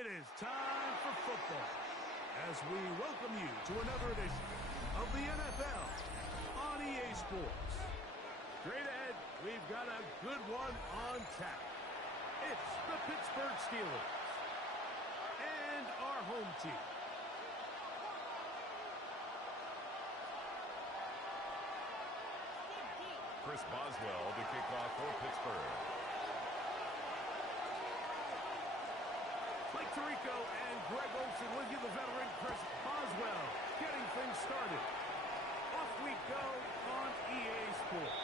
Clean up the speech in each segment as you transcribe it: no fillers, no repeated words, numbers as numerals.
It is time for football as we welcome you to another edition of the NFL on EA Sports. Straight ahead, we've got a good one on tap. It's the Pittsburgh Steelers and our home team. Chris Boswell to kick off for Pittsburgh. Mike Tirico and Greg Olsen with you, the veteran Chris Boswell, getting things started. Off we go on EA Sports.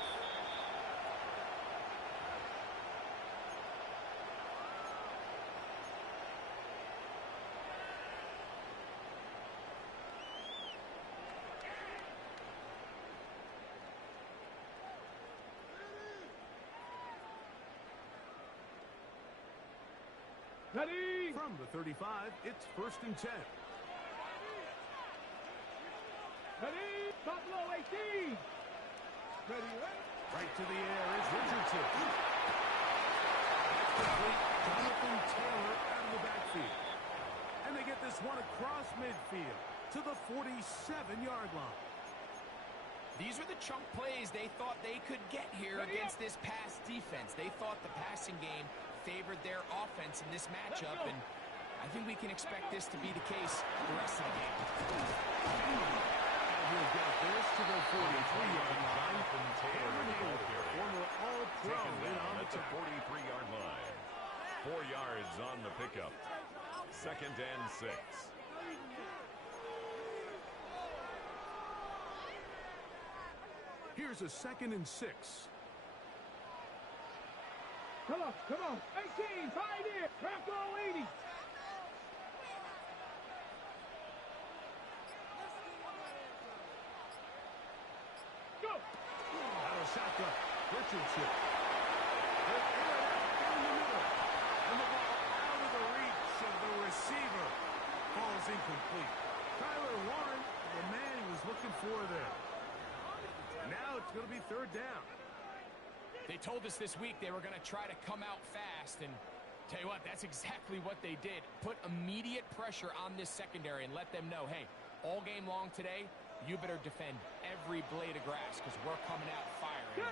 Ready? From the 35, it's 1st and 10. Ready? Buffalo 18. Ready, ready? Right to the air is Richardson. Complete. Jonathan Taylor out of the backfield. And they get this one across midfield to the 47-yard line. These were the chunk plays they thought they could get here against this pass defense. They thought the passing game favored their offense in this matchup, and I think we can expect this to be the case the rest of the game. And he'll get this to the 43-yard line. Cameron Hayward, former All-Pro At the 43-yard line. 4 yards on the pickup. 2nd and 6. Here's a 2nd and 6. Come on, come on. 18, find it. Crack all 80. Go. Out of shotgun. Richardson. They're in the middle. And the ball out of the reach of the receiver. Falls incomplete. Tyler Warren, the man he was looking for there. Now it's going to be 3rd down. They told us this week they were going to try to come out fast, and tell you what, that's exactly what they did. Put immediate pressure on this secondary and let them know, hey, all game long today, you better defend every blade of grass because we're coming out firing.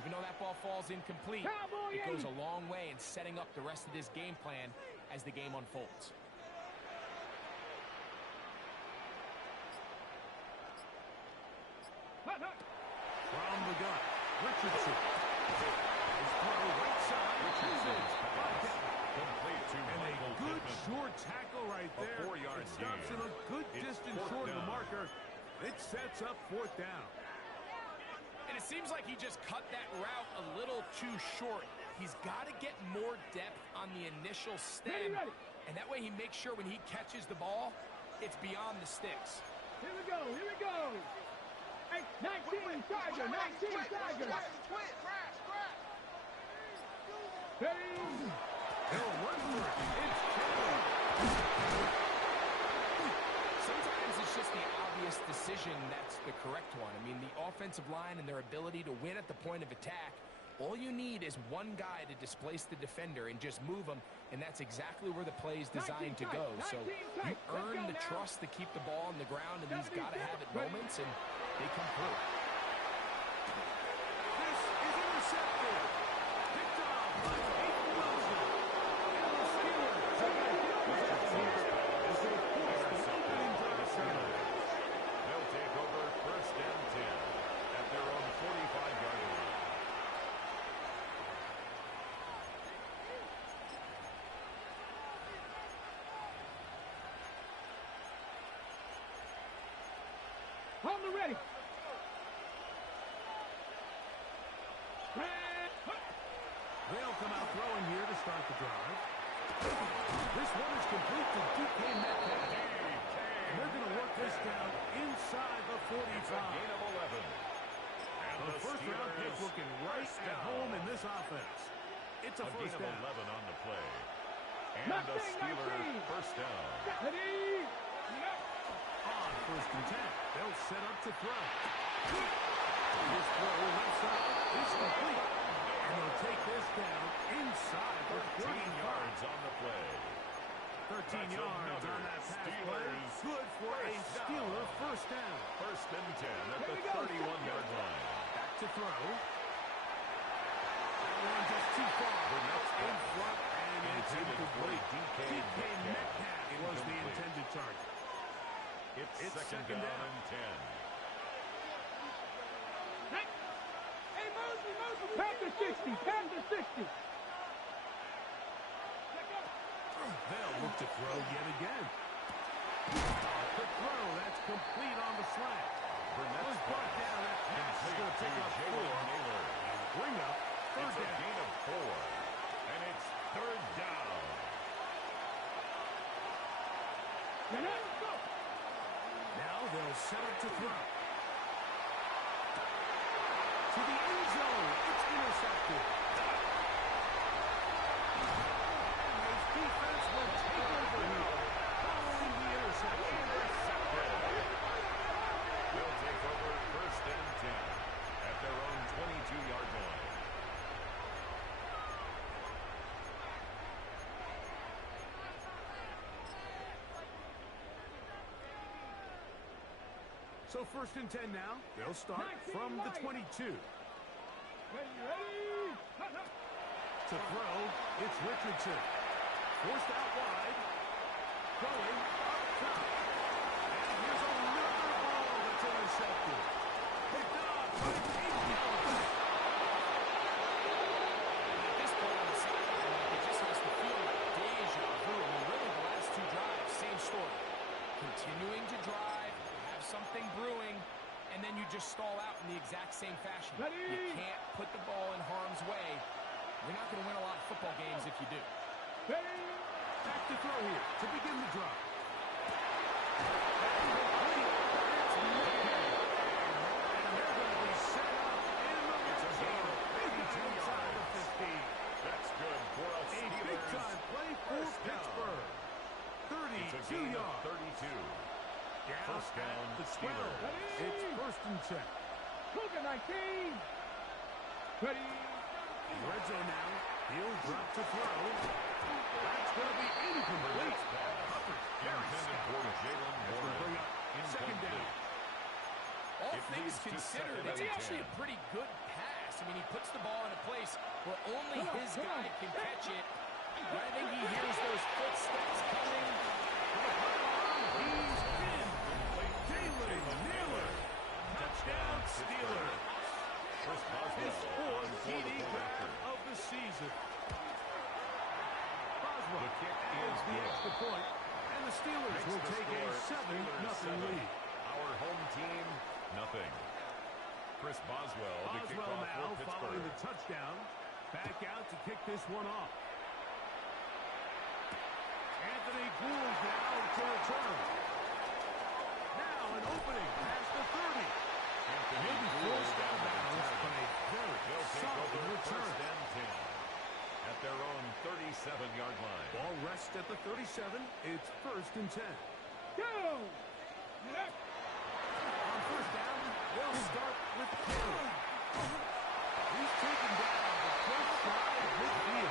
Even though that ball falls incomplete, it goes a long way in setting up the rest of this game plan as the game unfolds. From the gun, Richardson. His throw right side. Richardson. Complete to And a Michael good Pittman. short tackle right there. A 4-yard It stops gain. him a good It's distance 4th short of the down. marker. It sets up 4th down. And it seems like he just cut that route a little too short. He's got to get more depth on the initial stem, and that way he makes sure when he catches the ball, it's beyond the sticks. Here we go, here we go. Hey, 19, Tiger, 19, Tiger. Ready? He'll run for it. It's Taylor. Sometimes it's just the obvious decision that's the correct one. I mean, the offensive line and their ability to win at the point of attack, all you need is one guy to displace the defender and just move him, and that's exactly where the play is designed to go. So you earn the trust to keep the ball on the ground in these gotta-have-it moments, and they come through. This is intercepted. Picked off by Peyton Wilson. And the Steelers are going to get possession here as they force the opening drive center. They'll take over 1st and 10 at their own 45-yard line. On the ready. They'll come out throwing here to start the drive. This one is complete to DK Metcalf. And they're going to work this down inside the 45. Gain of 11. And The first-round pick Steelers looking right at home in this offense. It's a gain first of down. 11 on the play. And the Steelers 1st down. Ready? On 1st and 10, they'll set up to throw. This throw left side is complete. And they'll take this down inside the 13 35. yards on the play. 13 second down down. and 10. Past the 60, past the 60. They'll look to throw yet again. The throw, that's complete on the slant. Was brought down. That pass is going to pick up 4 and bring up third It's a down. gain of 4, and it's third down. Now they'll set up to throw. To the end zone. It's intercepted. His defense will take over here. Following the interception. They'll take over first and 10 at their own 22-yard line. So first and 10 now. They'll start from the 22. Ready? To throw, it's Richardson. Forced out wide. Throwing up top. And here's another ball that's intercepted. Picked up by Tate. At this point on the sideline, it just has to feel like deja vu. I mean, really, the last 2 drives, same story. Continuing to drive, have something brewing, and then you just stall out in the exact same fashion. You can't put the ball in harm's way. You're not going to win a lot of football games if you do. Back to throw here to begin the drive. That's good for a Steelers. Big-time play for Pittsburgh. 32 yards. 32. Down First down, at the Steelers. 12. It's first and 10. Cougar 19. Ready? Red zone now. He'll drop to throw. That's going to be incomplete. Intended for Jalen Bring Warren. up second down. All It things leads to considered, second it's and actually 10. a pretty good pass. I mean, he puts the ball in a place where only his guy can catch it. And I think he hears those footsteps coming. He's in. Jalen Naylor. Touchdown Steelers. Chris His Boswell fourth on for TD the point grab after. of the season. Boswell The kick adds is the good. extra point, and the Steelers Makes will the take score a 7-0 7. lead. Our home team, nothing. Chris Boswell, the Boswell kickoff now for following Pittsburgh. the touchdown. Back out to kick this one off. Anthony Gould now to return. Now an opening past the 30. Anthony Maybe Gould forced out of on the bounds, target. but a very They'll take solid over return. first and 10 at their own 37-yard line. Ball rests at the 37. It's first and 10. Go. On first down, they'll start with Taylor. He's taken down the first shot of midfield.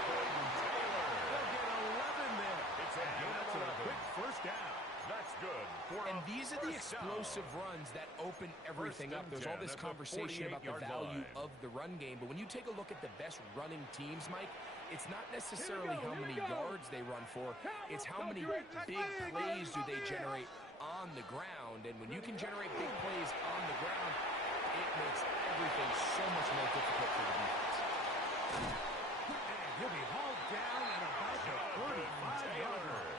They'll get 11 there. It's a And gain of that's a 11. quick first down. That's good for And a these are the first down. explosive runs that open everything First up. and There's all 10 this at the conversation about the 48-yard value line. of the run game, but when you take a look at the best running teams, Mike, it's not necessarily how many yards they run for. It's how many big plays do they generate on the ground. And when you can generate big plays on the ground, it makes everything so much more difficult for the defense. And he'll be hauled down at about the 45-yard line.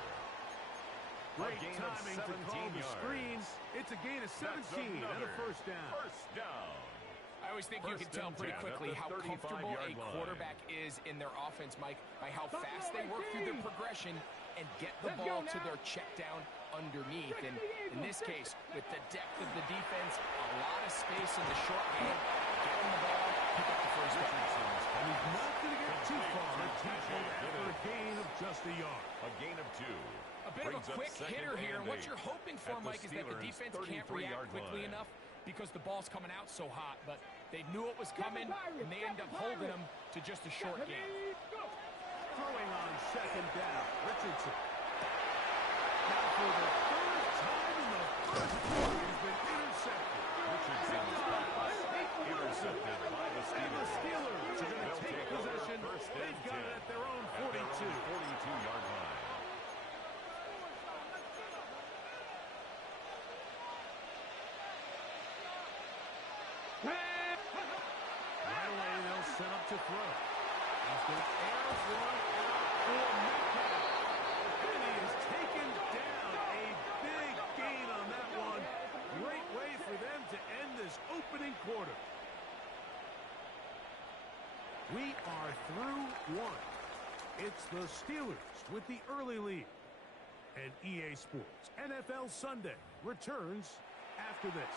Great gain of timing to call 17 the yards. screen. It's a gain of 17 and a another first down. First down. I always think you First can tell and pretty 10 at quickly the how comfortable a 35-yard line. quarterback is in their offense, Mike, by how fast they work through their progression and get the ball to their check down underneath. And in this case, with the depth of the defense, a lot of space in the short game, get him the ball, pick up the first down. And he's not going to get too far. Tackled after a gain of just a yard. A gain of 2. A bit of a Brings up quick second hitter here, and and what 8 you're hoping for, at the Mike, is that the Steelers' defense can't 33-yard react quickly line. enough because the ball's coming out so hot, but they knew it was coming, and they end up holding them to just a short game. Throwing on second down. Richardson. Now for the third time in the first quarter, he's been intercepted. Richardson's pass intercepted by the And the Steelers. Steelers are going to They'll take take over possession. first and They've got it 10 at their own at their 42. own 42-yard line. throw. He's going to air one out for Metcalf. And he is taken down. A big gain on that one. Great way for them to end this opening quarter. We are through one. It's the Steelers with the early lead. And EA Sports NFL Sunday returns after this.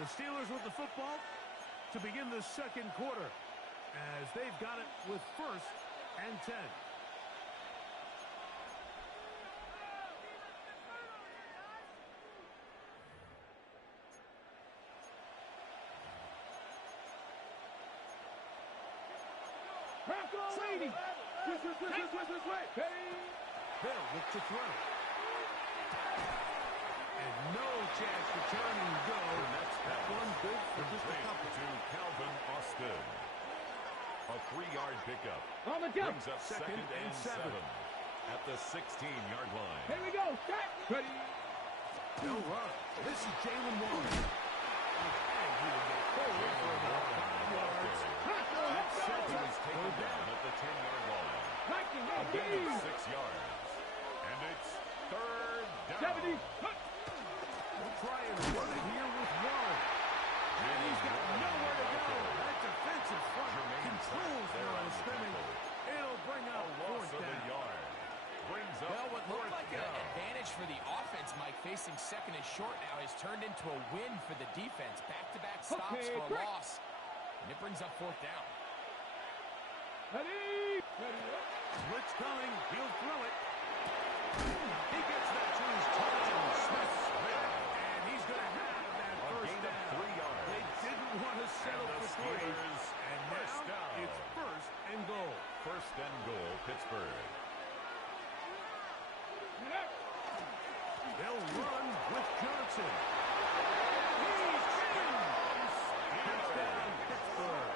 The Steelers with the football to begin the second quarter as they've got it with 1st and 10. Brady. Twist. They'll look to throw. And no chance to turn and go. That one good for just a couple. To Calvin Austin. A 3-yard pickup. On the jump. Brings up second and 7 at the 16-yard line. Here we go. Start. Ready. No run. This is Jalen Warren. And he will get forward for about 5 yards. That sets him taken down at the 10-yard line. A gain of 6 yards. And it's 3rd down. 70. We'll try and run it here with Warren. And he's got nowhere to go. That defensive front controls the line of scrimmage. It'll bring up 4th down. Brings up Well, what looked like an down. advantage for the offense, Mike, facing second and short now, has turned into a win for the defense. Back-to-back stops for a loss. And it brings up 4th down. Ready. Blitz coming. He'll throw it. He gets that to his touch. Smith. And he's going to have that A first gain of down. 3 yards. They didn't want to settle And the for 3. Steelers And first now down. it's 1st and goal. 1st and goal, Pittsburgh. They'll run with Johnson. He's in. Touchdown, Pittsburgh.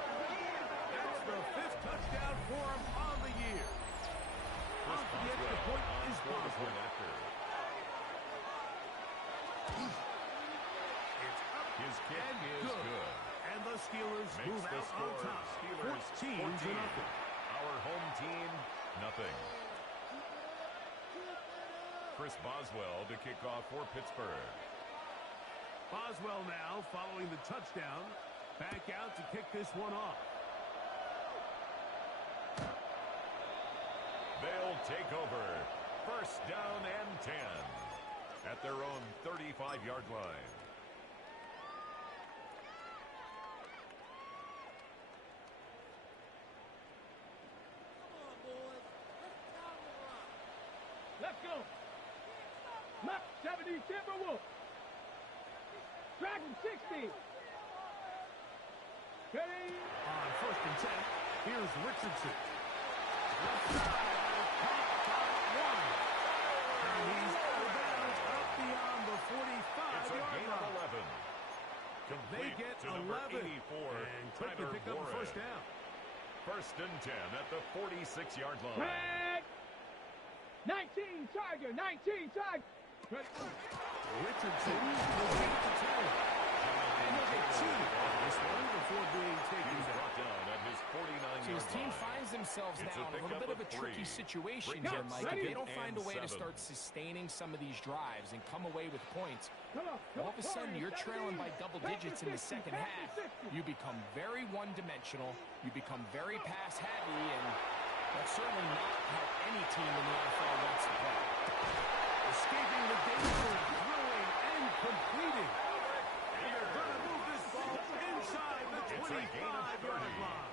That's the 5th touchdown for him on the year. Off the extra point is Boswell. It's up His kick and is good. And the Steelers Makes move the out score on top. Steelers 14 to nothing. Our home team, nothing. Chris Boswell to kick off for Pittsburgh. Boswell now following the touchdown. Back out to kick this one off. They'll take over. 1st down and 10 at their own 35-yard line. Let's go. Mach 70 Timberwolves. Dragon 60. Ready. On 1st and 10, here's Richardson. Left side, caught by one. And he's out of bounds up beyond the It's a 45-yard gain of line. 11. They Complete get to number 11 84, and quickly Tyler pick up the Boyd. 1st down. 1st and 10 at the 46-yard line. Red. 19 Charger. 19 Charger. Richardson will get to 10. And he'll get 2 on this one before being taken He's down. brought down at his 49-yard So his team line. finds themselves It's now a in a little pickup bit of a of tricky 3. situation Brings here, up Mike. If they 2nd don't find a way to and 7. start sustaining some of these drives and come away with points, Come on. all of a sudden you're trailing by double digits in the second half. You become very one-dimensional. You become very pass-heavy, and that's certainly not how any team in the NFL wants to play. Escaping the danger, throwing and completing. And they're going to move this ball inside the It's a gain of 25-yard 30. line.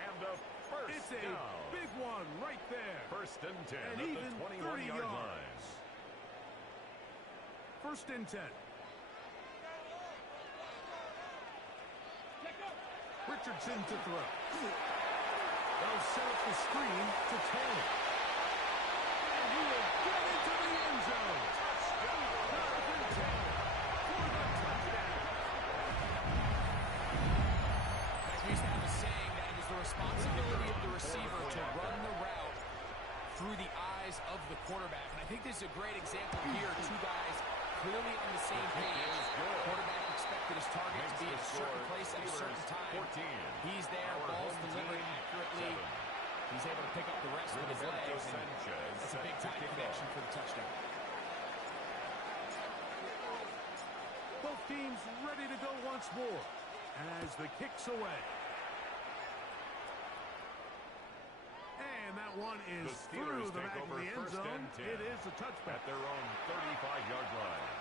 And a first It's a down. big one right there. 1st and 10 And at even the 30 21-yard yards. line. 1st and 10. Richardson to throw. They'll set up the screen to Taylor. And he will get into the end zone. Jonathan Taylor for the touchdown. We used to have a saying that it was the responsibility of the receiver to run the route through the eyes of the quarterback. And I think this is a great example here. 2 guys clearly on the same page. Quarterback expects expected his target to be in a certain place at a certain time. 14. He's there, ball's delivered accurately. 7. He's able to pick up the rest with his legs. That's a big-time connection for the touchdown. Both teams ready to go once more as the kick's away. And that one is through the back of the end zone. It is a touchback. At their own 35-yard line.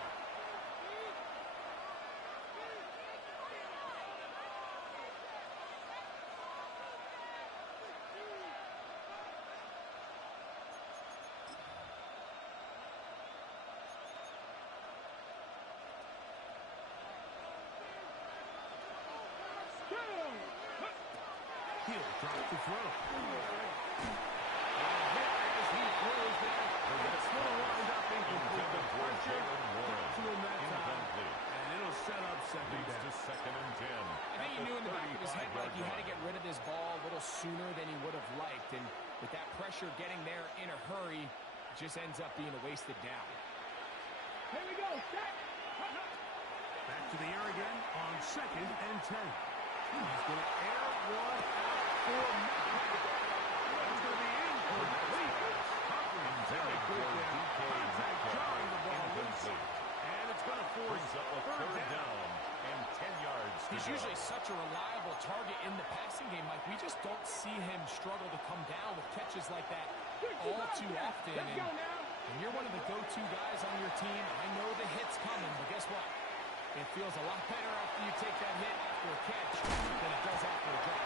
He'll drop the throw. As he throws there, it's going to wind up incomplete. The pressure got to him that time, and it'll set up second down. To second and 10. I think he knew in the back of his head, Mike, he had to get rid of this ball a little sooner than he would have liked. And with that pressure getting there in a hurry, it just ends up being a wasted down. Here we go. Set. Back to the air again on second and 10. He's going to air one out for Metcalf. That's going to be incomplete. Covering very good there. Contact jarring the ball loose. And it's going to force up a third down and 10 yards. He's usually such a reliable target in the passing game, Mike. We just don't see him struggle to come down with catches like that all too often. And you're one of the go-to guys on your team. I know the hit's coming, but guess what? It feels a lot better after you take that hit after a catch than it does after a drop.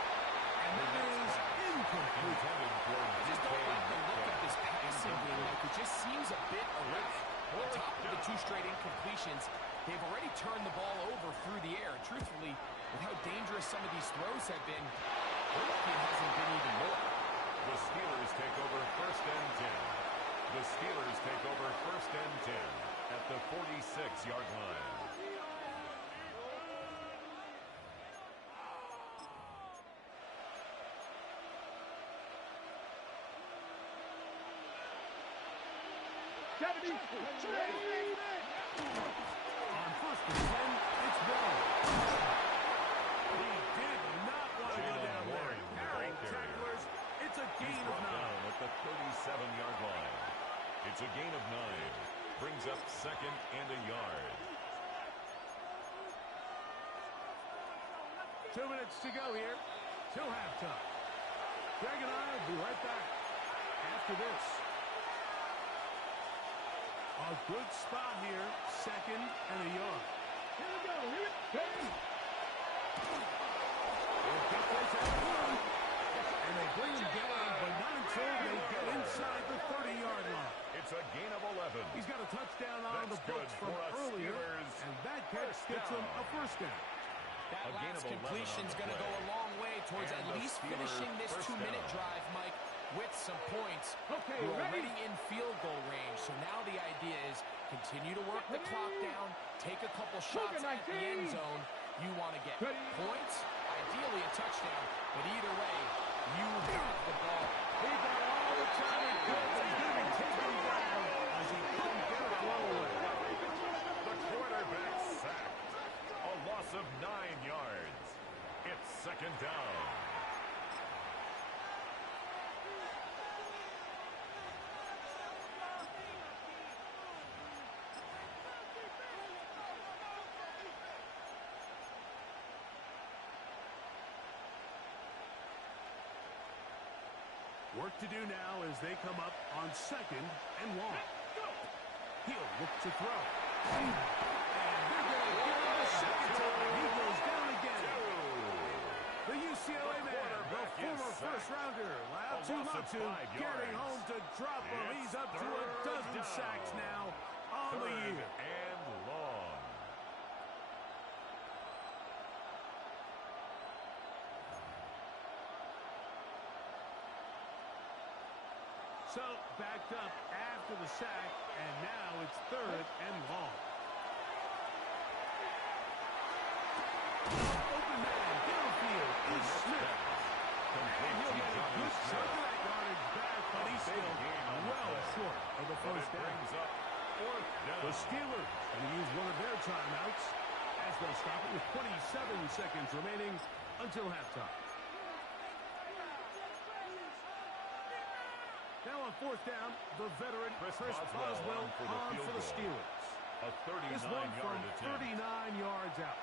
And that is incomplete. I just don't like the look of this passing game. Like, it just seems a bit erratic. On top of the 2 straight incompletions, they've already turned the ball over through the air. And truthfully, with how dangerous some of these throws have been, we're lucky it hasn't been even more. The Steelers take over first and 10. The Steelers take over first and 10 at the 46-yard line. On first and 10, it's Warren. He did not want to go down there. Carrying tacklers. It's a gain of 9. At the 37-yard line. It's a gain of 9. Brings up second and a yard. 2 minutes to go here till halftime. Greg and I will be right back after this. A good spot here, second and a yard. Here we go. Here we go. They'll get this out of one. And they bring him down, but not until they get inside the 30-yard line. It's a gain of 11. He's got a touchdown on the books from earlier, and that catch gets him a first down. That last completion's going to go a long way towards at least finishing this 2-minute drive, Mike, with some points. Okay, you're ready? already in field goal range, so now the idea is continue to work the clock down, take a couple shots at the end zone. You want to get points, ideally a touchdown, but either way, you got the ball. He got all the time he could, but he didn't take him down as he couldn't get a throw away. The quarterback sacked. A loss of 9 yards. It's second down. Work to do now as they come up on second and long. He'll look to throw. And they're going to get him the second time. He goes down again. The UCLA man, the former first-rounder, Latu, getting home to drop him. He's up to a dozen sacks now on the year. And long. So, backed up after the sack, and now it's third and long. Open man downfield is Smith. And he'll get a good chunk of that yardage back, but he's still well short of the first down. Brings up fourth down. The Steelers going to use one of their timeouts As they'll stop it with 27 seconds remaining until halftime. Now on fourth down, the veteran Chris Boswell on for the Steelers. A 39-yard This one from 39 yards out.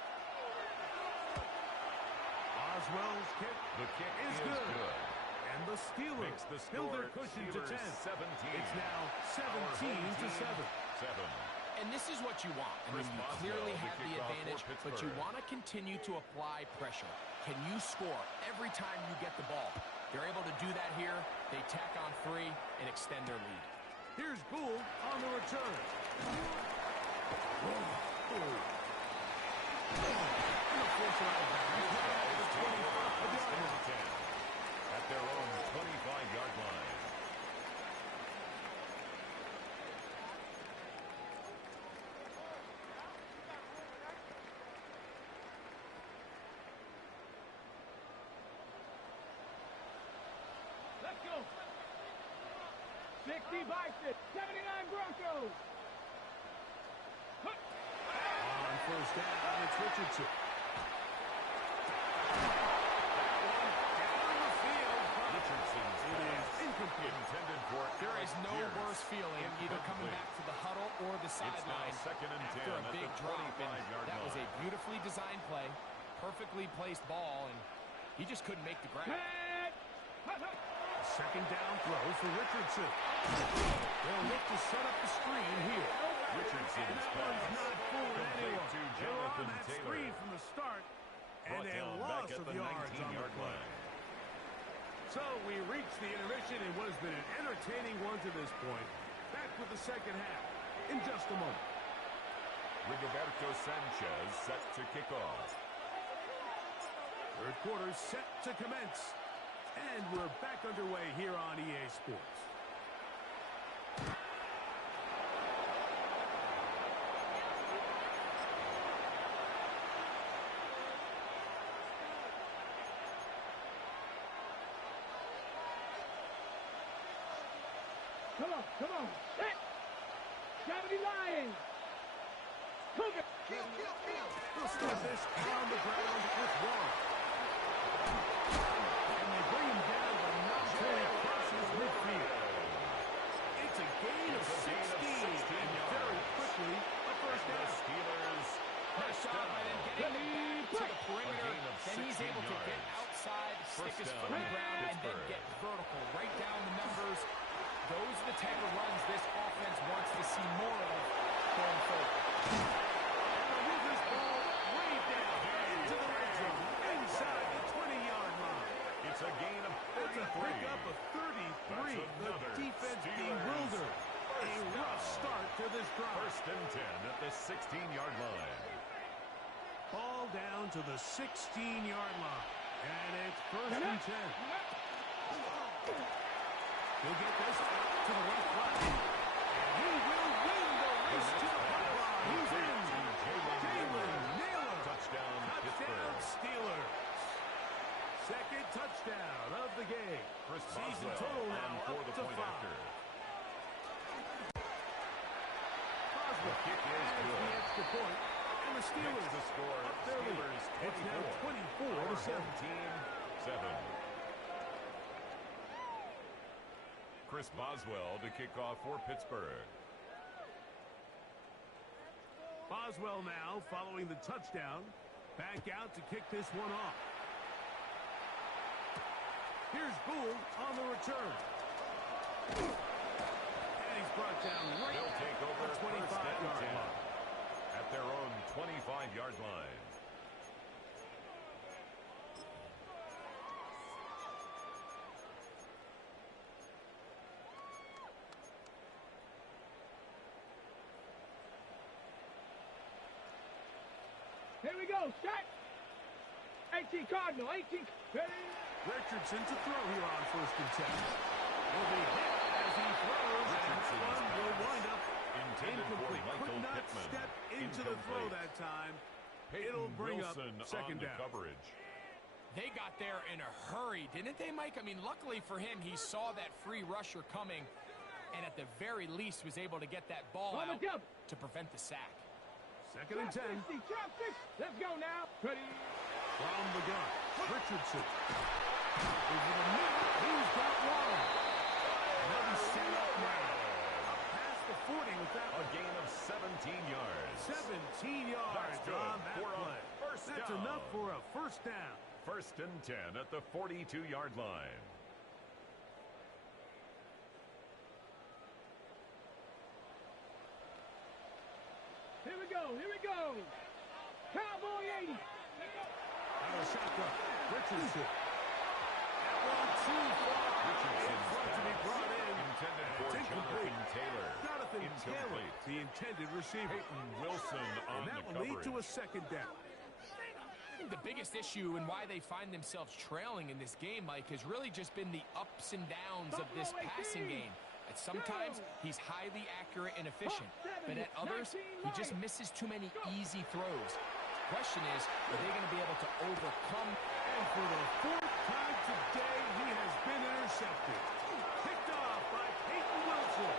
Boswell's kick is good. And the Steelers build their cushion to 10. 17. It's now 17-7. And this is what you want. I mean, you clearly have the advantage, but you want to continue to apply pressure. Can you score every time you get the ball? They're able to do that here. They tack on 3 and extend their lead. Here's Gould on the return. At their own 25-yard line. Let's go. 60 Vikings, 79 Broncos. On first down, it's Richardson. Intended for there is no worse feeling either coming back to the huddle or the sideline after a big drop. And that was a beautifully designed play, perfectly placed ball, and he just couldn't make the grab. Second down throw for Richardson. They'll look to set up the screen here. Richardson's pass not fooling anyone. They were on that Taylor. screen from the start, and a loss of yards on the play. So we reach the intermission in what has been an entertaining one to this point. Back with the second half in just a moment. Rigoberto Sanchez set to kick off. Third quarter set to commence. And we're back underway here on EA Sports. Come on. Set. 70 Lions. Cougar. We'll start this on the ground with one. And they bring him down, but not until he crosses midfield. It's a gain of 16, and very quickly a first down. Steelers. Nice job by them getting it back to the perimeter. Then he's able to get outside, stick his foot on the ground, and then get vertical right down the numbers. Those are the type of runs this offense wants to see more of going forward. And they'll move this ball way down into the red zone, inside the 20-yard line. It's a gain of 33. It's a pickup of 33. The defense bewildered. A rough start to this drive. First and 10 at the 16-yard line. Ball down to the 16-yard line. And it's first and 10. He'll get this out to the left flat. He will win the race to the pylon. He's in. Jalen Naylor. Touchdown, Pittsburgh. Steelers. Second touchdown of the game. Season Boswell total now for up the to point 5. after. Boswell kick is has good. the extra point, and the Steelers Next to score, up their lead. Steelers It's now 24-7. 17-7. Chris Boswell to kick off for Pittsburgh. Boswell now following the touchdown. Back out to kick this one off. Here's Gould on the return. And he's brought down right They'll take over at the 25-yard line. At their own 25-yard line. Here we go. Set. 18 Cardinal. 18. Ready. Richardson to throw here on first and 10. Will be hit as he throws, and that one will wind up incomplete. Could not step into the throw that time. It'll bring up second down. Coverage. They got there in a hurry, didn't they, Mike? I mean, luckily for him, he saw that free rusher coming, and at the very least was able to get that ball out to prevent the sack. Second and 10. Let's go now. Ready. From the gun, Richardson. Over the middle, he's got one. Now he's set up now. Up past the 40 with that A gain of 17 yards. 17 yards on that play. That's down. enough for a first down. First and 10 at the 42-yard line. Here we go. Here we go. Cowboy 80. Out of shotgun, Richardson. That one too far. Richardson To be brought in. intended for It's incomplete. Jonathan Taylor. Jonathan Taylor, Incomplete. the intended receiver. Peyton Wilson on And that the will lead coverage. to a second down. I think the biggest issue and why they find themselves trailing in this game, Mike, has really just been the ups and downs of this passing game. At sometimes, he's highly accurate and efficient, but at others, he just misses too many easy throws. The question is, are they going to be able to overcome? And for the fourth time today, he has been intercepted. Picked off by Peyton Wilson.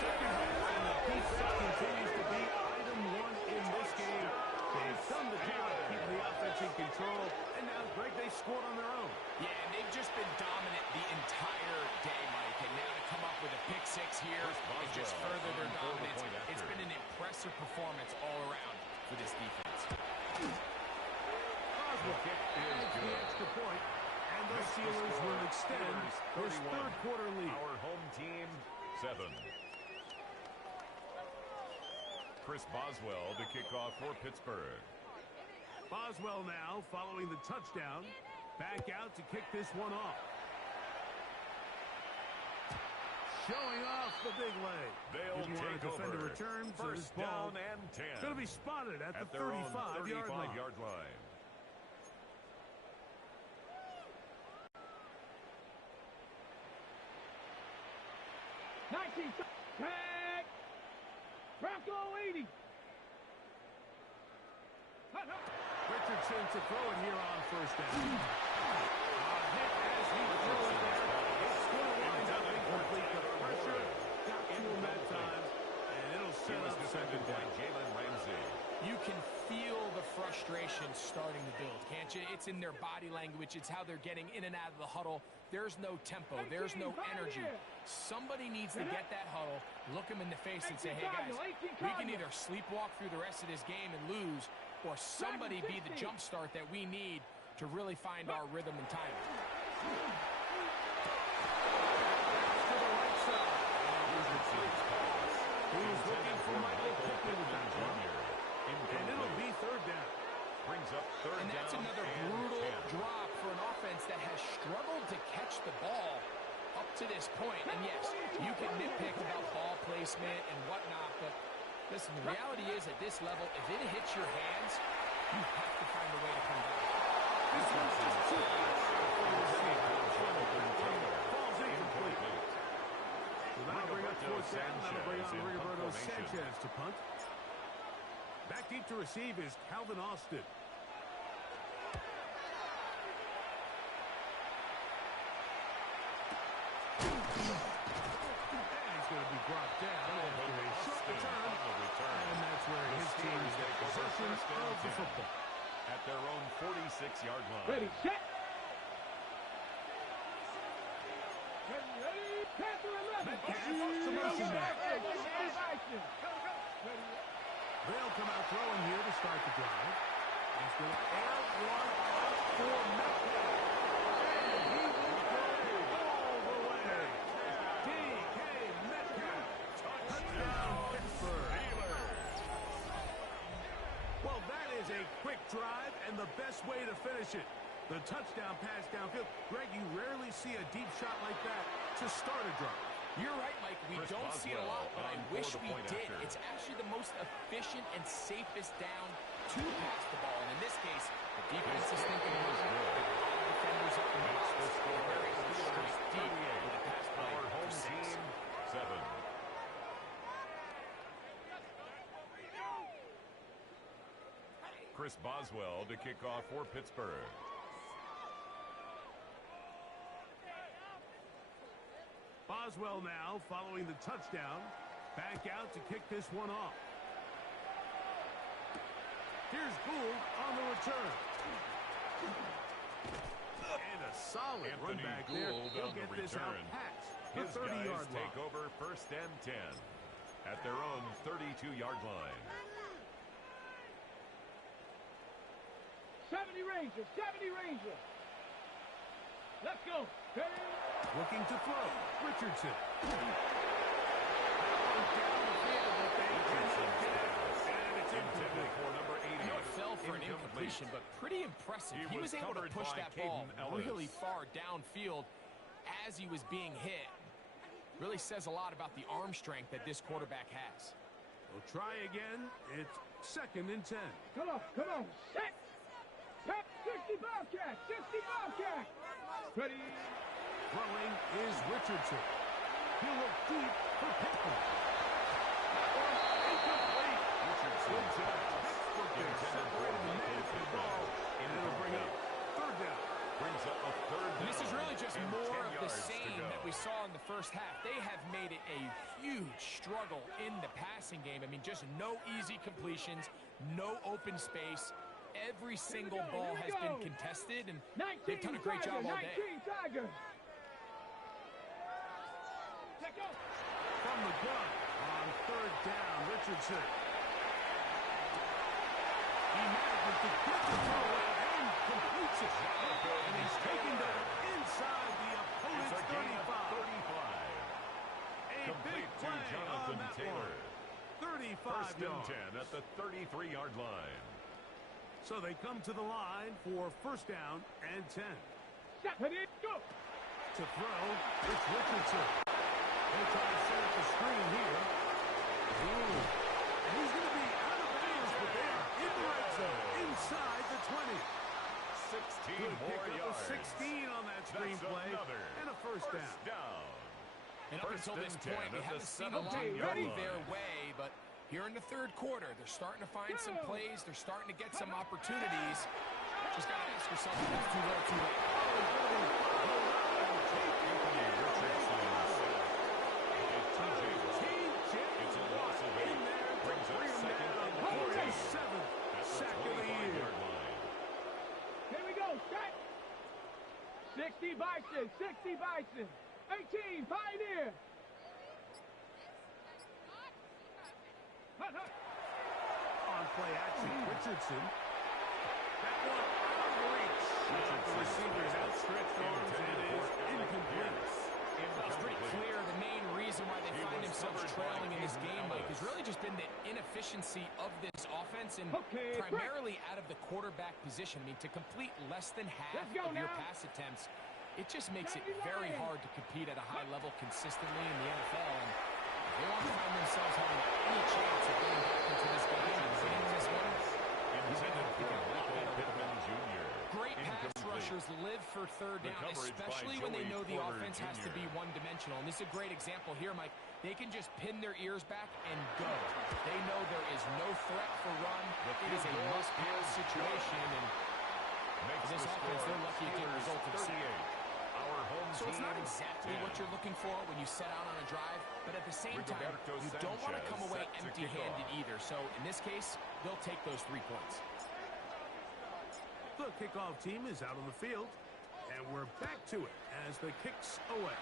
Second half, and the defense continues to be item one in this game. They've done the job keeping the offense in control, and now, Greg, they scored on their own. Yeah, and they've just been dominant the entire day, Mike. And now to come up with a pick six here and just further their dominance, it's been an impressive performance all around for this defense. Boswell adds the extra point, and the Steelers will extend this third quarter lead. Our home team, 7. Chris Boswell to kick off for Pittsburgh. Boswell now following the touchdown. Back out to kick this one off. Showing off the big leg. They'll Didn't want take to defend over. a return, so this First ball down and 10. going to be spotted at the their own 35-yard line. 35-yard line. Tag. Bronco 80. Richardson to throw it here on first down. Hit as he threw it there. It's going to wind up incomplete. The pressure got to him that time, and it'll set up second down. Jalen Ramsey. You can feel the frustration starting to build, can't you? It's in their body language. It's how they're getting in and out of the huddle. There's no tempo. There's no energy. Somebody needs to get that huddle, look them in the face and say, hey, guys, we can either sleepwalk through the rest of this game and lose, or somebody be the jump start that we need to really find our rhythm and timing. To the right side. He was looking for Michael Pittman with that one. And it'll be third down. Brings up third down. And that's another and brutal 10. drop for an offense that has struggled to catch the ball up to this point. And yes, you can nitpick about ball placement and whatnot, but listen, the reality is at this level, if it hits your hands, you have to find a way to come back. This one's just too fast for the receiver. Falls incomplete. So that'll bring up fourth down. That'll bring on Rigoberto Sanchez to punt. Back deep to receive is Calvin Austin. He's going to be brought down after a short return. And that's where his team gets possession of the football. At their own 46-yard line. Ready, set. Ready. Panther 11. Metcalf, some motion back. They'll come out throwing here to start the drive. He's going to air one out for Metcalf. And he will go all the way. D.K. Metcalf. Touchdown, Pittsburgh. Well, that is a quick drive and the best way to finish it. The touchdown pass downfield. Greg, you rarely see a deep shot like that to start a drive. You're right, Mike. We Chris don't see it a lot, but I Boswell wish for the we point did. after. It's actually the most efficient and safest down to pass the ball. And in this case, the defense is thinking about it. The defenders up the box. They're able to strike deep with a pass play Our for home 6. team, 7. Chris Boswell to kick off for Pittsburgh. Boswell now following the touchdown. Back out to kick this one off. Here's Gould on the return. And a solid run back there. He'll get this out past the 30-yard line. Take over first and 10 at their own 32-yard line. 70 Rangers, 70 Rangers. Let's go. Ready? Looking to throw. Richardson. Intended for number 80. I know it fell for an incompletion, but pretty impressive. He was able to push that ball really far downfield as he was being hit. Really says a lot about the arm strength that this quarterback has. We'll try again. It's second and 10. Come on, come on. Set. 60 Bobcat, 60 Bobcat. Ready? Throwing is Richardson. He'll look deep for Pittman. Incomplete. Richardson separated the man from the ball, and it'll bring up third down. Brings up a third down. And this is really just more of the same that we saw in the first half. They have made it a huge struggle in the passing game. I mean, just no easy completions, no open space. Every single ball has been contested, and they've done a great job all day. 19 Tiger. From the gun on third down, Richardson. He manages to get the throw and completes it. And he's taken down inside the opponent's 35. A big play on that one. 35 First and yards. 10 at the 33-yard line. So they come to the line for first down and 10. Go. To throw, it's Richardson. They'll try to set up the screen here. Ooh. And he's going to be out of bounds, but they are in the red zone, inside the 20. 16 Good more pick up yards. of 16 on that screen play, and a first down. And up until this point, we haven't seen a lot go their way, but here in the third quarter, they're starting to find some plays. They're starting to get some opportunities. Just got to ask yourself if that's too little, too late. It's a loss of 8. Brings up second and 14. Seventh sack of the year. Here we go. Set. 60 Bison, 60 Bison. 18 Pioneer. On play action, Richardson. That one out of reach. The receiver's outstretched arms, and it is incomplete. It's pretty clear the main reason why they find themselves trailing in this game, Mike, has really just been the inefficiency of this offense and primarily out of the quarterback position. I mean, to complete less than half of your pass attempts, it just makes it very hard to compete at a high level consistently in the NFL. And they want to find themselves having any chance of getting back into this game and winning this one. Great pass rushers live for third down, especially when they know the offense has to be one-dimensional. And this is a great example here, Mike. They can just pin their ears back and go. They know there is no threat for run. It is a must-pass situation, and this offense, they're lucky to get a result of 38. So it's not exactly what you're looking for when you set out on a drive, but at the same time, you don't want to come away empty-handed either. So in this case, they'll take those 3 points. The kickoff team is out on the field, and we're back to it as the kick's away.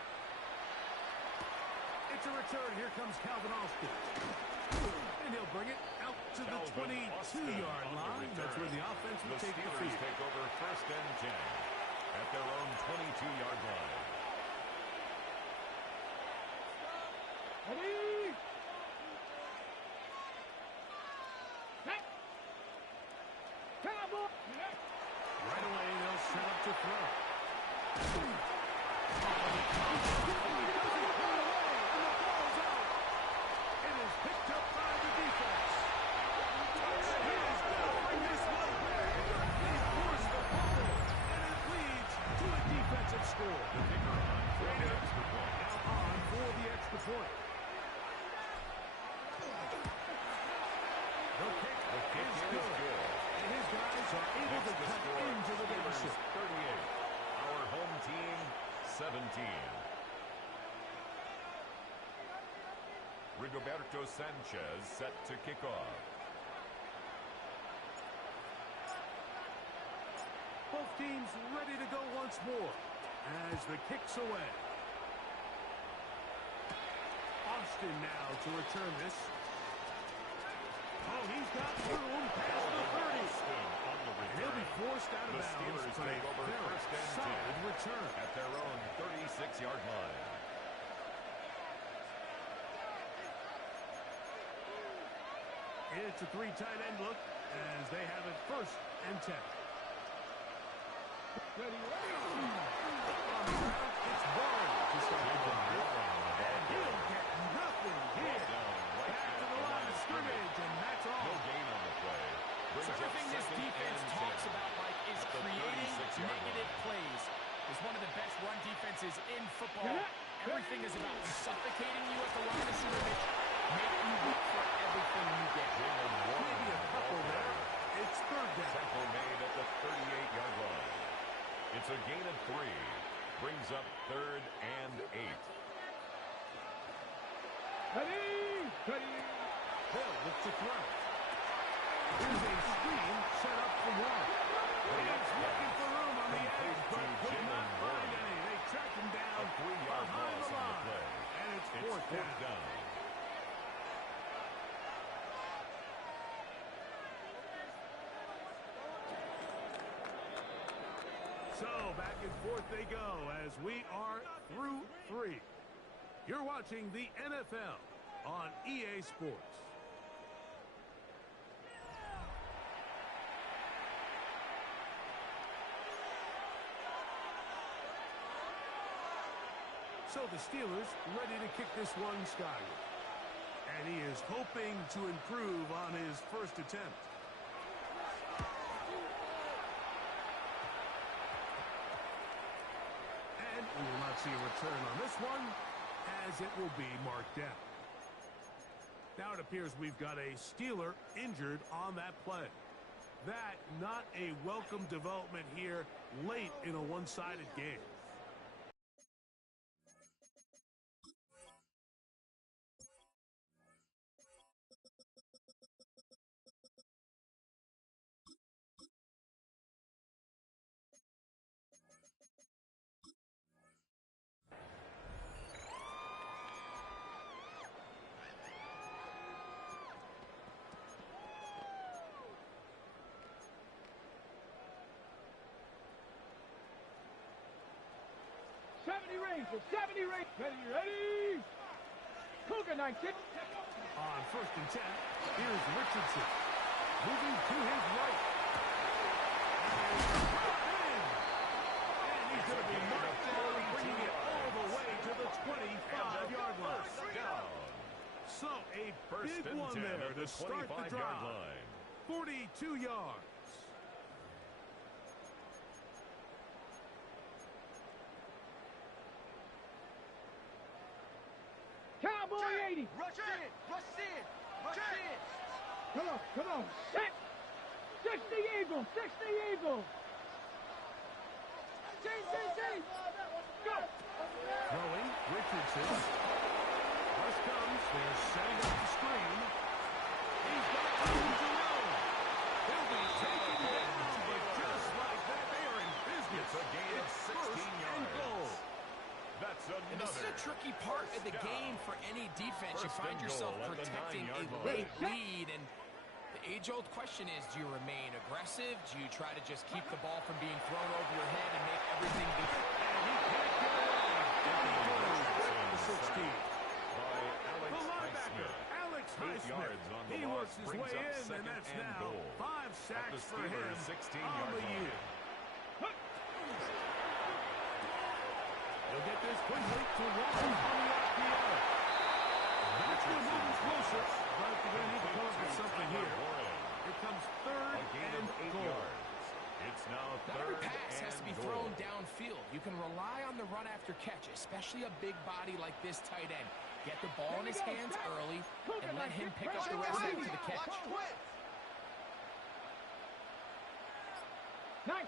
It's a return. Here comes Calvin Austin. And he'll bring it out to the 22-yard line. That's where the offense will take the field. Take over first and 10 at their own 22-yard line. Ready? Cowboy. Right away, they'll set up to throw. It is picked up by the defense. He is delivering this one back. He forced the fumble, and it leads to a defensive score. The kicker on for the Raiders extra point. now on for the extra point. The kick is good. And his guys are able to cut into the deficit. 38. Our home team, 17. Rigoberto Sanchez set to kick off. Both teams ready to go once more as the kick's away. Austin now to return this. Oh, he's got room past the 30. On the return. And he'll be forced out of The bounds, Steelers but a take over very first and 10 solid return. at their own 36-yard line. It's a three tight end look as they have it first and 10. Ready, ready. On the ground, it's Warren to start the drive. And he'll get nothing here. Back to the line of scrimmage, and that's all. No gain on the play. Brings So up everything this second defense and talks 10 about, Mike, is at the creating 36-yard negative line. plays. It's one of the best run defenses in football. Everything is about suffocating you at the line of scrimmage, making you look for everything you get. Maybe a couple there. It's third down. Tackle made at the 38-yard line. It's a gain of 3. Brings up third and 8. Ready, ready. Hill with the throw. Here's a screen set up for Warren. He's looking for room on the edge, but could not find any. They track him down A 3-yard behind loss the on the line. play. And it's It's fourth fourth down. down. So back and forth they go as we are through 3. You're watching the NFL on EA Sports. So the Steelers ready to kick this one skyward. And he is hoping to improve on his first attempt. And we will not see a return on this one, as it will be marked down. Now it appears we've got a Steeler injured on that play. That not a welcome development here late in a one-sided game. Rangers, 70 Rangers. Ready, ready. Cougar 19. On first and 10, here's Richardson. Moving to his right. And he's going to be knocked down, bringing it all the way to the 25-yard line. So a big one there to start the drive. 42 yards. Cowboy 80. Rush in. Rush in. Rush in. Come on, come on. Set. 60 Eagles. 60 Eagles. Go. Throwing, Richardson. Rush comes. They're setting up the screen. He's got room to run. He'll be taken down, but just like that, they are in business. It's a gain of 16 yards. That's another. And this is a tricky part of the game for any defense. You First find and yourself goal at the protecting a 9-yard line. late lead, and the age-old question is, do you remain aggressive? Do you try to just keep the ball from being thrown over your head and make everything be... And he can't get away. Down he goes with the 16. By Alex The linebacker, Highsmith. Alex 8 Highsmith. yards on the He loss, works his brings way up in, and second that's and now goal 5 sacks for him Steelers' 16-yard on the line. year. He'll get this quickly to Warren on the RPO. That's the moving closer, but they're going to need to come up with something here. It comes third A gain and of 8 goal. yards. It's now Not every third pass has to be and thrown goal. downfield. You can rely on the run after catch, especially a big body like this tight end. Get the ball in his hands early and let him pick up the rest after the catch. Watch twitch.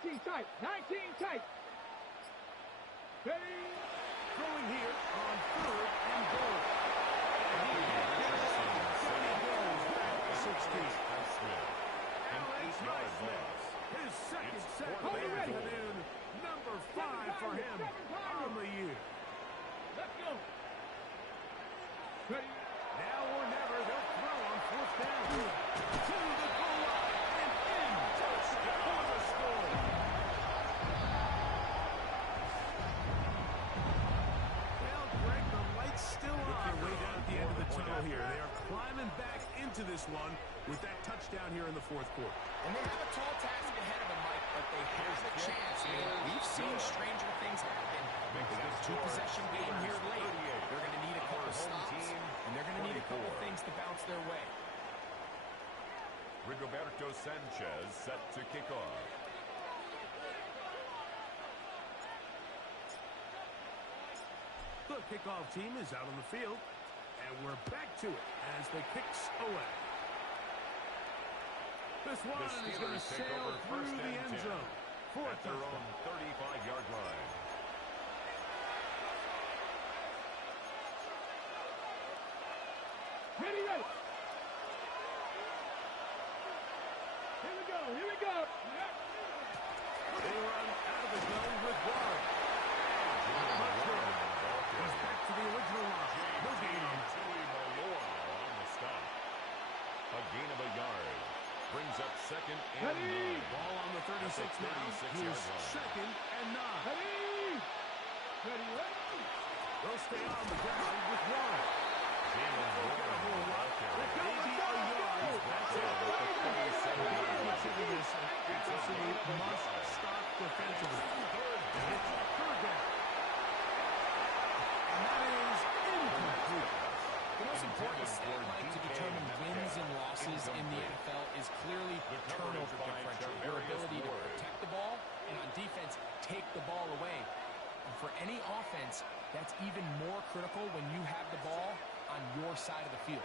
19 tight. 19 tight. Ready. Throwing here on third and goal. And he can't get An 8-yard loss. His second It's sack of fourth the and goal. afternoon. Number 5 for him on the year. Let's go. Ready. Now or never, they'll throw on fourth down. To the goal line and in. Touchdown for the score. Well, Greg, the light's still on way down at the end of the tunnel here. They are climbing back into this one with that touchdown here in the fourth quarter. And they have a tall task ahead of them, Mike, but they have a chance. We've seen stranger things happen. They got a two-possession game here late. They're going to need a couple stops, and they're going to need a couple things to bounce their way. Rigoberto Sanchez set to kick off. The kickoff team is out on the field, and we're back to it as the kicks away. This one is going to sail through the end zone for a at their own 35-yard line. Ready, ready. Here we go, here we go. Yep. They run out of the zone with one. He's back to the original line. No gain on it. on the stop. A gain of a yard. Brings up second and Ready. 9. Ball on the 36 now. 36-yard Here's line. second and 9. Ready. Ready, ready. They'll stay on the ground with one. Jalen Warren, Maybe a yard. That's it. Consider this an absolute must-stop defensively. It's third down. And that is incomplete. The most important stat, Mike, to determine wins and losses in the NFL is clearly turnover differential. Your ability to protect the ball and on defense, take the ball away. And for any offense, that's even more critical when you have the ball on your side of the field.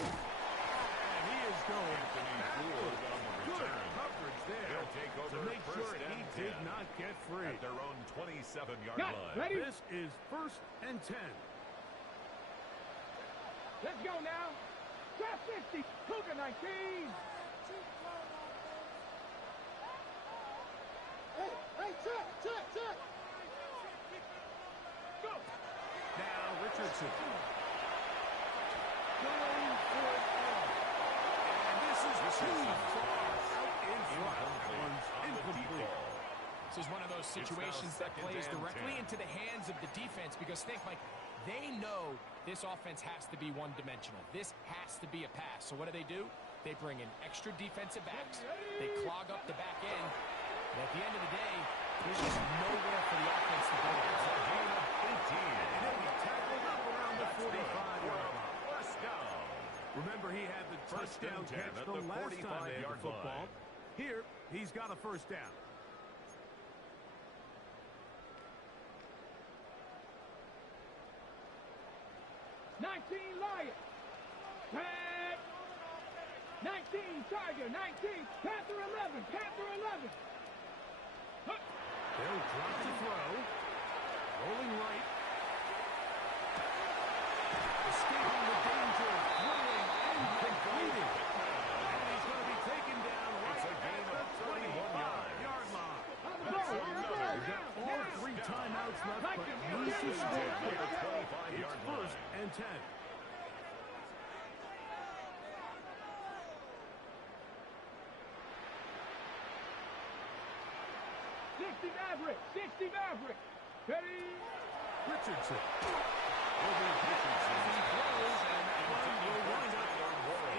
And he is going backward. on the Good return. coverage there They'll take over to make sure first he and did 10 not get free. at their own 27-yard Got it. line. Ready. This is first and 10. Let's go now. Drop 50. Cougar 19. Hey, check. Go. Now Richardson. Going for it all. And this is too far out in front. That one's incomplete. This is one of those situations that second plays and directly 10. into the hands of the defense because think, Mike, they know this offense has to be one-dimensional. This has to be a pass. So what do? They bring in extra defensive backs. They clog up the back end. And at the end of the day, there's just nowhere for the offense to go. It's a gain of 18. And he'll be tackled up around the 45-yard line. First down. Remember, he had the First touchdown and 10 catch at the the last time they had the 45-yard football. line. Here, he's got a first down. Lions. Tag. 19, Tiger, 19. Panther 11, Panther 11. Huh. They'll drop to throw. Rolling right. Escaping the danger. Throwing and completed. And he's going to be taken down right at the 25-yard line. On the ball, on the ball. We've got all 3 timeouts left, but needs to score quick. It's first and 10. Maverick, 60 Maverick. Ready? Richardson. Over Richardson. He throws, and that one will wind up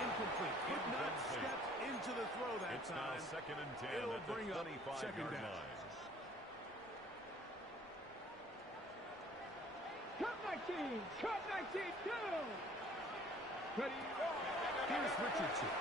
incomplete. Could not step into the throw that it's time. Now second and 10 It'll at the bring up 25-yard line. Cut 19, cut 19, down. Ready? Here's Richardson.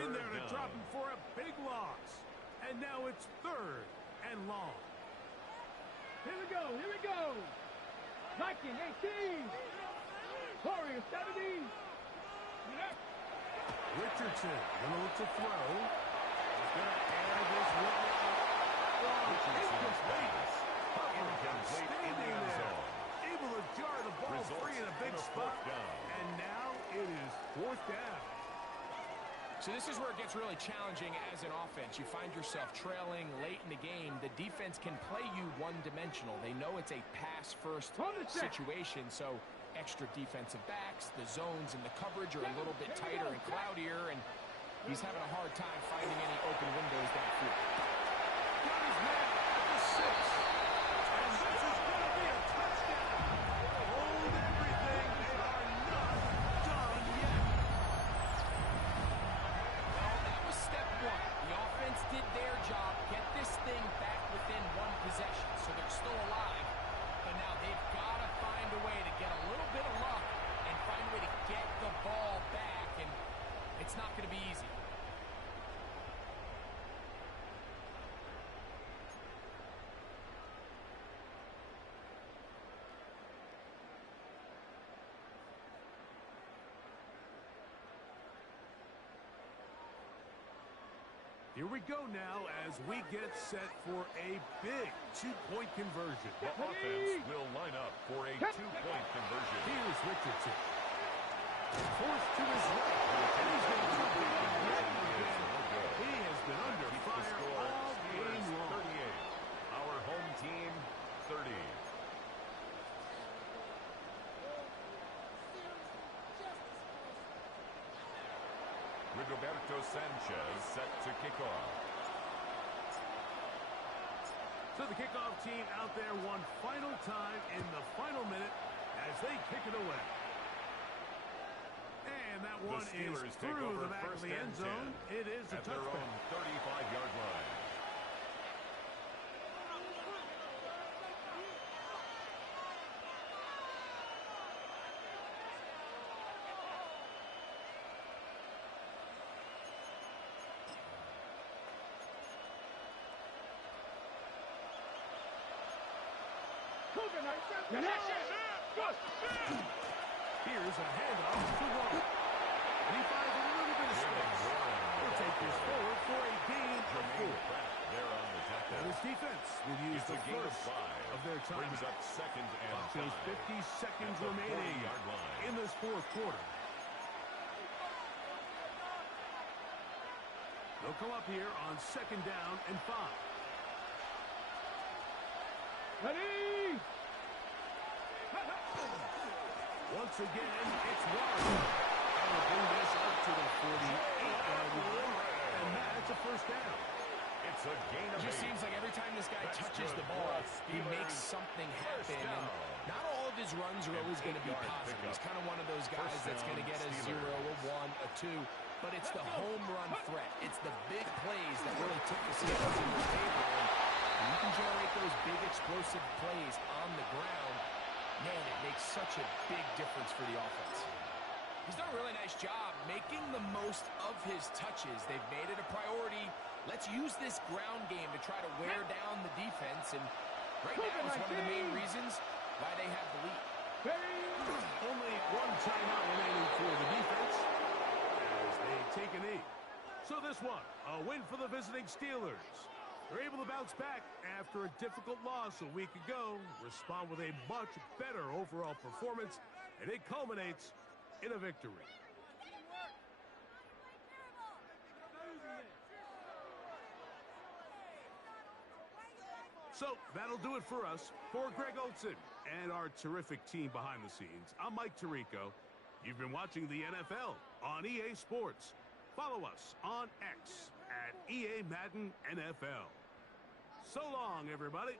In there to drop him for a big loss. And now it's third and long. Here we go, here we go. Viking 18. Warrior 70. Richardson going to look to throw. He's going to air this one out. Richardson's pass. Incomplete In the end zone. Able to jar the ball Results free in a big in a spot. fourth down. And now it is fourth down. So this is where it gets really challenging as an offense. You find yourself trailing late in the game. The defense can play you one-dimensional. They know it's a pass-first situation, so extra defensive backs, the zones and the coverage are a little bit tighter and cloudier, and he's having a hard time finding any open windows downfield. Got his man at the 6. And this is going to be a touchdown. Hold everything. They are not done yet. Well, that was step one. The offense did their job, get this thing back within one possession, so they're still alive. But now they've got to find a way to get a little bit of luck and find a way to get the ball back, and it's not going to be easy. Here we go now as we get set for a big two-point conversion. The offense will line up for a two-point conversion. Here's Richardson. Forced to his left. And he's going to jump in yet again. He has been under fire all game long. 38. Our home team, 30. Rigoberto Sanchez set to kick off. So the kickoff team out there one final time in the final minute as they kick it away. And that one is through the back of the end zone. It is a touchback. At their own 35-yard line. Here's a handoff to Warren. He finds a little bit of space. He'll take this forward for a gain of 4. There on the tackle. And his defense will use the first of their time. Brings up second and Just 50 seconds remaining in this fourth quarter. They'll come up here on second down and 5. Ready? Once again, it's Warren. And we'll bring this up to the 48-yard line. And that's a first down. It's a gain of 8. It just seems like every time this guy touches the ball, he makes something happen. And not all of his runs are always going to be positive. He's kind of one of those guys that's going to get a 0, a 1, a 2. But it's the home run threat. It's the big plays that really tip the scales in your favor. And you can generate those big explosive plays on the ground. Man, it makes such a big difference for the offense. He's done a really nice job making the most of his touches. They've made it a priority. Let's use this ground game to try to wear down the defense. And right now, it's one of the main reasons why they have the lead. Only one timeout remaining for the defense as they take a knee. So this one, a win for the visiting Steelers. They're able to bounce back after a difficult loss a week ago, respond with a much better overall performance, and it culminates in a victory. So that'll do it for us. For Greg Olson and our terrific team behind the scenes, I'm Mike Tirico. You've been watching the NFL on EA Sports. Follow us on X at EA Madden NFL. So long, everybody.